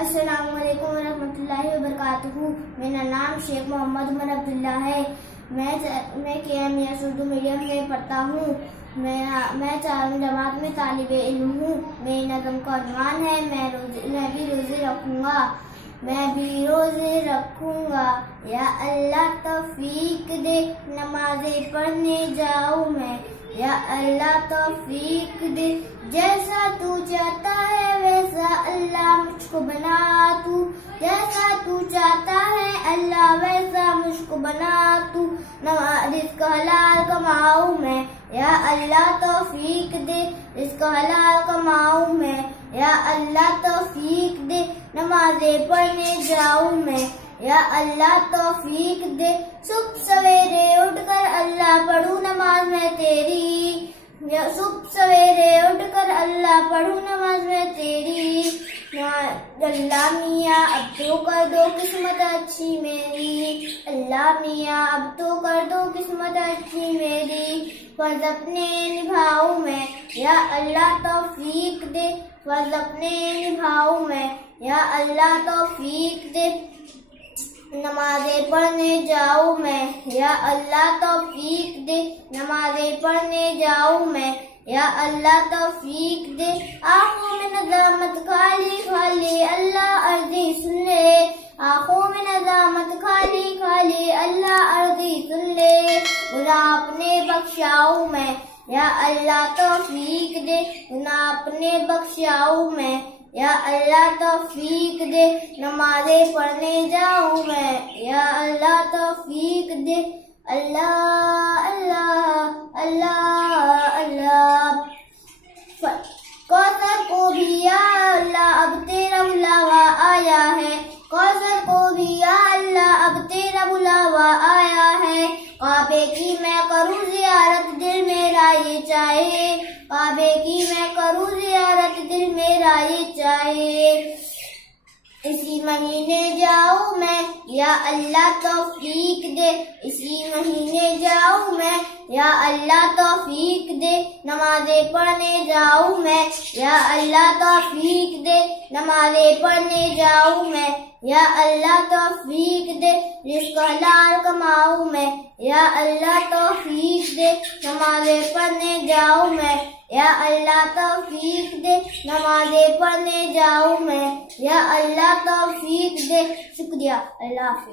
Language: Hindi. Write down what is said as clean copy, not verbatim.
अस्सलामु अलैकुम वरहमतुल्लाहि वबरकातुहू। मेरा नाम शेख मोहम्मद उमर अब्दुल्ला है। मैं KM उर्दू मीडियम में पढ़ता हूँ। मैं 4वीं जमात में तालिबे इल्म हूँ। मेरी नज़म का उन्वान है मैं भी रोज़े रखूँगा। या अल्लाह तौफीक दे नमाज़े पढ़ने जाऊँ मैं। या अल्लाह तौफीक दे जैसा तू चाहता है वैसा अल्लाह मुझको बना तू। जैसा तू चाहता है अल्लाह वैसा मुझको बना तू। रिज़्क़ हलाल कमाऊँ मैं। या अल्लाह तौफीक दे रिज़्क़ हलाल कमाऊँ मैं। या अल्लाह तौफीक दे नमाज़े पढ़ने जाऊँ मैं। या अल्लाह तौफीक दे सुबह सवेरे उठकर अल्लाह पढ़ूं नमाज में तेरी। या सुबह सवेरे उठकर अल्लाह पढ़ूं नमाज में तेरी। अल्लाह मियाँ अब तो कर दो किस्मत अच्छी मेरी। अल्लाह मियाँ अब तो कर दो किस्मत अच्छी मेरी। फर्ज अपने निभाऊं मैं। या अल्लाह तौफीक दे फर्ज अपने निभाऊं मैं। या अल्लाह तौफीक दे नमाज़े पढ़ने जाऊँ मैं। या अल्लाह तौफीक दे नमाज़े पढ़ने जाऊँ मैं। या अल्लाह तौफीक दे आँखों में नज़ामत खाली खाली अल्लाह अर्ज़ी सुन ले। आँखों में नज़ामत खाली खाली अल्लाह अर्ज़ी सुन ले। गुनाह अपने बख्शाऊँ मैं। या अल्लाह तौफीक दे गुनाह अपने बख्शाऊँ मैं। या अल्लाह तौफीक दे नमाज़े पढ़ने जाऊँ मैं। या अल्लाह तौफीक दे अल्लाह अल्लाह अल्लाह अल्लाह। कौसर को भी या अल्लाह अब तेरा बुलावा आया है। कौसर को भी या अल्लाह अब तेरा बुलावा आया है। काबे की मैं करूँ ज़ियारत दिल मेरा ये चाहे। काबे की मैं करूँ ज़ियारत दिल मेरा ये चाहे। इसी महीने जाऊँ मैं। या अल्लाह तौफीक दे इसी महीने जाऊँ मैं। या अल्लाह तौफीक दे नमाज़े पढ़ने जाऊँ मैं। या अल्लाह तौफीक दे नमाज़े पढ़ने जाऊँ मैं। या अल्लाह तौफीक दे रिज़्क़ हलाल कमाऊँ मैं। या अल्लाह तौफीक दे नमाज़े पढ़ने जाऊँ मैं। या अल्लाह तौफीक दे नमाज़े पढ़ने जाऊँ मैं। या अल्लाह तौफीक दे। शुक्रिया। अल्लाह हाफ़िज़।